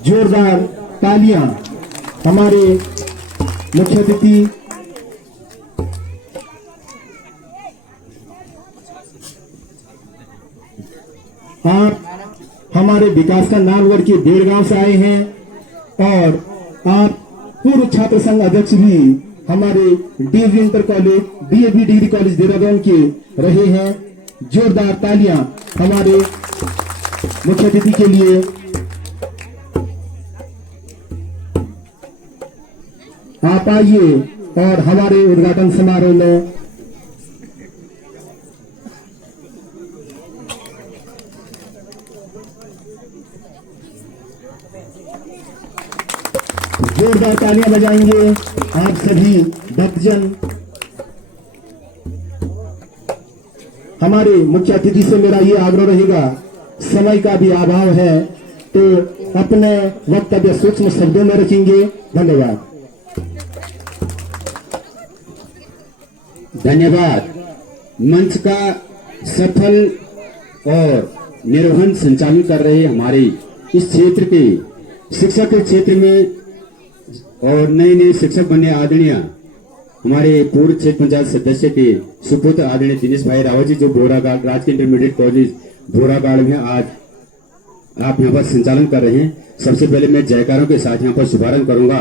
जोरदार तालियां हमारे मुख्य अतिथि आप हमारे विकास का नामगढ़ के बेड़गांव से आए हैं और आप पूर्व छात्र संघ अध्यक्ष भी हमारे DAV inter college DAV degree college Dehradun के रहे हैं। जोरदार तालियां हमारे मुख्य अतिथि के लिए। आप आइए और हमारे उद्घाटन समारोह में जोरदार तालियां बजाएंगे आप सभी भक्तजन। हमारे मुख्य अतिथि से मेरा ये आग्रह रहेगा, समय का भी अभाव है तो अपने वक्तव्य सूक्ष्म शब्दों में रखेंगे। धन्यवाद। धन्यवाद। मंच का सफल और निर्वहन संचालन कर रहे हमारे इस क्षेत्र के शिक्षा के क्षेत्र में और नए नए शिक्षक बनने आदरणीय हमारे पूर्व क्षेत्र पंचायत सदस्य के सुपुत्र आदरणीय दिनेश भाई रावत जी, जो बोरागाड़ राजकीय इंटरमीडिएट कॉलेज बोरागाड़ में आज आप यहाँ पर संचालन कर रहे हैं। सबसे पहले मैं जयकारों के साथ यहाँ पर शुभारंभ करूंगा।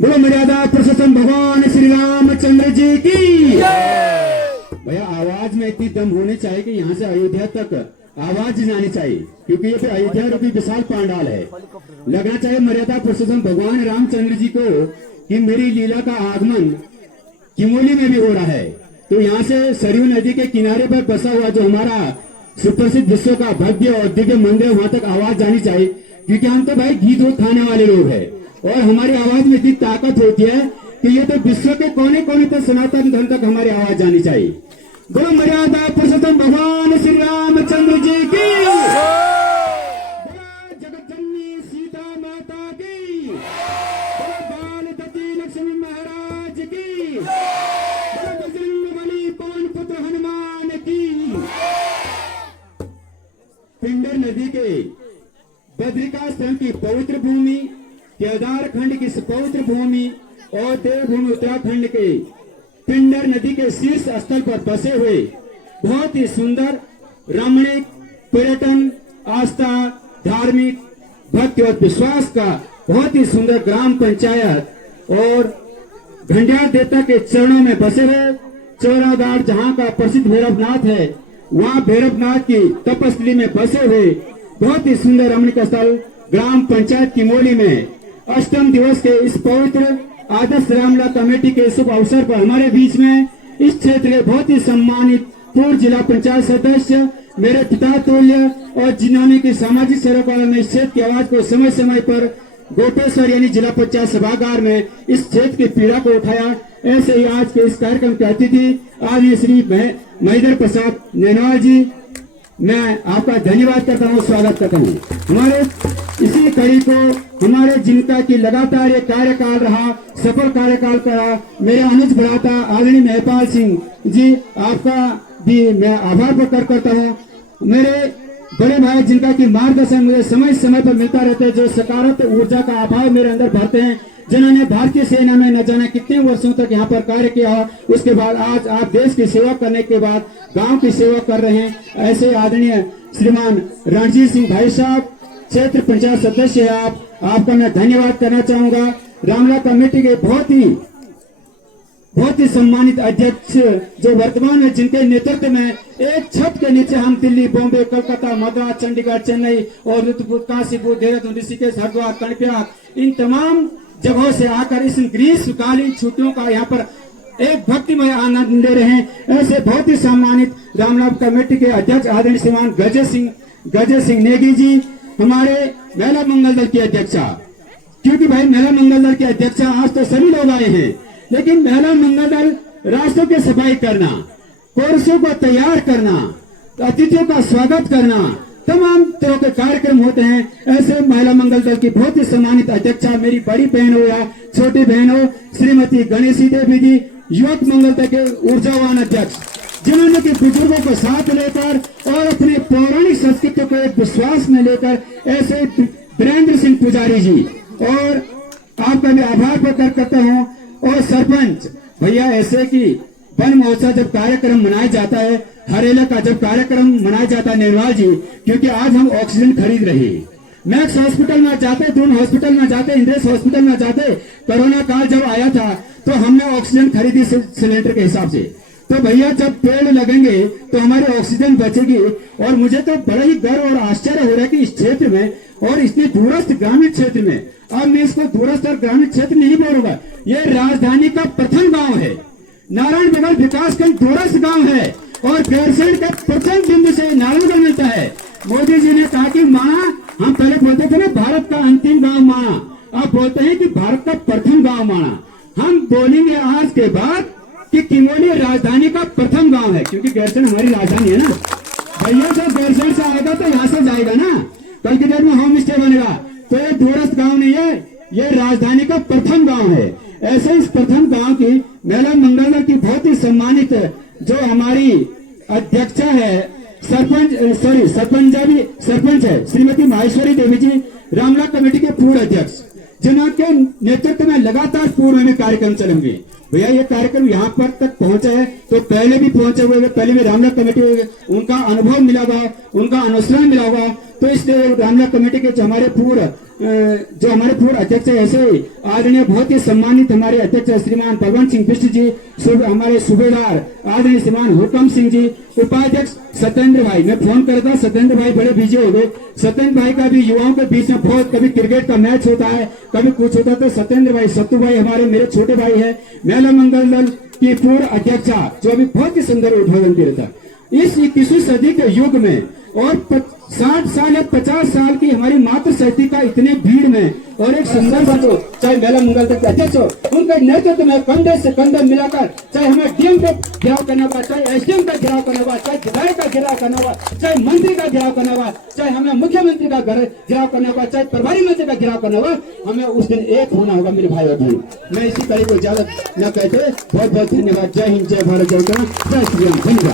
बोलो मर्यादा पुरुषोत्तम भगवान श्री रामचंद्र जी की। भैया आवाज में इतनी दम होनी चाहिए कि यहाँ से अयोध्या तक आवाज जानी चाहिए, क्योंकि ये अयोध्या रूपी विशाल पांडाल है। लगना चाहिए मर्यादा पुरुषोत्तम भगवान रामचंद्र जी को कि मेरी लीला का आगमन किमोली में भी हो रहा है। तो यहाँ से सरयू नदी के किनारे पर बसा हुआ जो हमारा सुप्रसिद्ध विश्व का भव्य और दिव्य मंदिर, वहां तक आवाज जानी चाहिए, क्योंकि हम तो भाई घी दूध खाने वाले लोग हैं और हमारी आवाज में इतनी ताकत होती है कि ये तो विश्व के कोने कोने तक सनातन धर्म तक हमारी आवाज जानी चाहिए। बोलो मर्यादा पुरुषोत्तम भगवान श्री रामचंद्र जी की। जगत जननी सीता माता की। बाल दती लक्ष्मी महाराज की। बजरंगबली पवन पुत्र हनुमान की। पिंडर नदी के बद्रिकाश्रम की पवित्र भूमि, केदार खंड की पवित्र भूमि और देवभूमि उत्तराखंड के पिंडर नदी के शीर्ष स्थल पर बसे हुए बहुत ही सुंदर रमणीक पर्यटन, आस्था, धार्मिक, भक्ति और विश्वास का बहुत ही सुंदर ग्राम पंचायत और घंटियार देवता के चरणों में बसे हुए चौरागाड़, जहाँ का प्रसिद्ध भैरवनाथ है, वहाँ भैरवनाथ की तपस्थली में बसे हुए बहुत ही सुंदर रमणीक स्थल ग्राम पंचायत किमोली में अष्टम दिवस के इस पवित्र आदर्श रामला कमेटी के शुभ अवसर पर हमारे बीच में इस क्षेत्र के बहुत ही सम्मानित पूर्व जिला पंचायत सदस्य, मेरे पिता तुल्य और जिन्होंने की सामाजिक सेवा काल में इस क्षेत्र की आवाज को समय समय पर गोपेश्वर यानी जिला पंचायत सभागार में इस क्षेत्र की पीड़ा को उठाया, ऐसे ही आज के इस कार्यक्रम के अतिथि आज श्री महेंद्र प्रसाद नैनवाल जी, मैं आपका धन्यवाद करता हूँ, स्वागत करता हूँ। हमारे इसी कड़ी को हमारे जिनका की लगातार ये कार्यकाल रहा, सफल कार्यकाल रहा, मेरे अनुज भ्राता आदरणीय महपाल सिंह जी, आपका भी मैं आभार प्रकट करता हूँ। मेरे बड़े भाई जिनका की मार्गदर्शन मुझे समय समय पर मिलता रहता है, जो सकारात्मक ऊर्जा का अभाव मेरे अंदर भरते हैं, जिन्होंने भारतीय सेना में न जाने कितने वर्षों तक यहाँ पर कार्य किया, उसके बाद आज आप देश की सेवा करने के बाद गांव की सेवा कर रहे हैं। ऐसे आदरणीय श्रीमान रणजीत सिंह भाई साहब, क्षेत्र पंचायत सदस्य है आपका मैं धन्यवाद करना चाहूंगा। रामला कमेटी के बहुत ही सम्मानित अध्यक्ष जो वर्तमान में जिनके नेतृत्व में एक छत के नीचे हम दिल्ली, बॉम्बे, कोलकाता, मद्रास, चंडीगढ़, चेन्नई और काशीपुर, देहरादून, ऋषिकेश, हरिद्वार, कर्णप्रयाग, इन तमाम जगहों से आकर इस ग्रीष्मकालीन छुट्टियों का यहाँ पर एक भक्तिमय आनंद ले रहे हैं। ऐसे बहुत ही सम्मानित रामला कमेटी के अध्यक्ष आदरणीय श्रीमान गजय सिंह नेगी जी, हमारे महिला मंगल दल की अध्यक्षा, क्योंकि भाई महिला मंगल दल की अध्यक्षा आज तो सभी लोग आए हैं, लेकिन महिला मंगल दल रास्तों की सफाई करना, कोर्सों को तैयार करना, अतिथियों का स्वागत करना, तमाम तरह के कार्यक्रम होते हैं। ऐसे महिला मंगल दल की बहुत ही सम्मानित अध्यक्षा मेरी बड़ी बहन हो या छोटी बहन हो श्रीमती गणेशी देवी जी, युवक मंगल दल के ऊर्जावान अध्यक्ष जिन्होंने कि बुजुर्गों को साथ लेकर और अपने पौराणिक संस्कृति को एक विश्वास में लेकर, ऐसे वीरेंद्र सिंह पुजारी जी, और आपका मैं आभार प्रकट करता हूं। और सरपंच भैया, ऐसे कि वन महोत्सव जब कार्यक्रम मनाया जाता है, हरेला का जब कार्यक्रम मनाया जाता है नेरवाल जी, क्योंकि आज हम ऑक्सीजन खरीद रहे हैं, मैक्स हॉस्पिटल में जाते, दून हॉस्पिटल में जाते, इंद्रेश हॉस्पिटल में जाते, कोरोना काल जब आया था तो हमने ऑक्सीजन खरीदी सिलेंडर के हिसाब से। तो भैया जब पेड़ लगेंगे तो हमारी ऑक्सीजन बचेगी। और मुझे तो बड़ा ही गर्व और आश्चर्य हो रहा है कि इस क्षेत्र में और इतने दूरस्थ ग्रामीण क्षेत्र में, अब मैं इसको दूरस्थ और ग्रामीण क्षेत्र नहीं बोलूंगा, ये राजधानी का प्रथम गांव है, नारायण बगल विकासखंड दूरस्थ गांव है और गैरसैंण के प्रथम बिंदु से नारायणगढ़ मिलता है। मोदी जी ने कहा कि मां, हम पहले बोलते थे ना भारत का अंतिम गांव माणा, आप बोलते हैं कि भारत का प्रथम गांव माणा। हम बोलेंगे आज के बाद कि किमोली राजधानी का प्रथम गांव है, क्योंकि गैरसैंण हमारी राजधानी है ना भैया। जब गैरसैंण से आएगा तो यहाँ से जाएगा ना, कल की डेट में होम स्टे बनेगा। तो ये दूरस्थ गांव नहीं है, ये राजधानी का प्रथम गांव है। ऐसे इस प्रथम गांव की मेला मंगल की बहुत ही सम्मानित जो हमारी अध्यक्षा है, सरपंच है श्रीमती माहेश्वरी देवी जी, रामला कमेटी के पूर्व अध्यक्ष, जिनके नेतृत्व में लगातार पूर्व में कार्यक्रम चलेंगे। भैया ये कार्यक्रम यहाँ पर तक पहुंचा है तो पहले भी पहुंचे हुए, पहले भी रामला कमेटी, उनका अनुभव मिला होगा, उनका अनुसरण मिला होगा। तो इसलिए रामला कमेटी के जो हमारे पूर्व अध्यक्ष है, ऐसे आदरणीय बहुत ही सम्मानित हमारे अध्यक्ष श्रीमान भगवंत सिंह बिष्ट जी, हमारे सूबेदार आदरणीय श्रीमान हुकम सिंह जी, उपाध्यक्ष सत्येंद्र भाई, मैं फोन करता, सत्येंद्र भाई बड़े बिजी हो गए। सत्येंद्र भाई का भी युवाओं के बीच में बहुत, कभी क्रिकेट का मैच होता है, कभी कुछ होता है, तो सत्येंद्र भाई, सत्तू भाई हमारे मेरे छोटे भाई है। मेला मंगल दल की पूर्व अध्यक्षा जो अभी बहुत ही सुंदर उद्बोधन दे रहा था। इस 21वीं सदी के युग में और 60 साल या 50 साल की हमारी मातृ शक्ति का इतने भीड़ में और एक सुंदर सा, तो चाहे मेला मंगल तक के अध्यक्ष हो, उनके नेतृत्व में कंधे से कंधे मिलाकर, चाहे हमें डीएम का घेराव करना हुआ, चाहे एसडीएम का घेराव करना हुआ, चाहे विधायक का घेराव करना हुआ, चाहे मंत्री का घेराव करना हुआ, चाहे हमें मुख्यमंत्री का घेराव करना हुआ, चाहे प्रभारी मंत्री का घेराव करना हुआ, हमें उस दिन एक होना होगा मेरे भाई और बहन। मैं इसी तरह को इजाजत न कहते, बहुत बहुत धन्यवाद। जय हिंद, जय भारत, जय उत्तराखंड, जय श्री राम, धन्यवाद।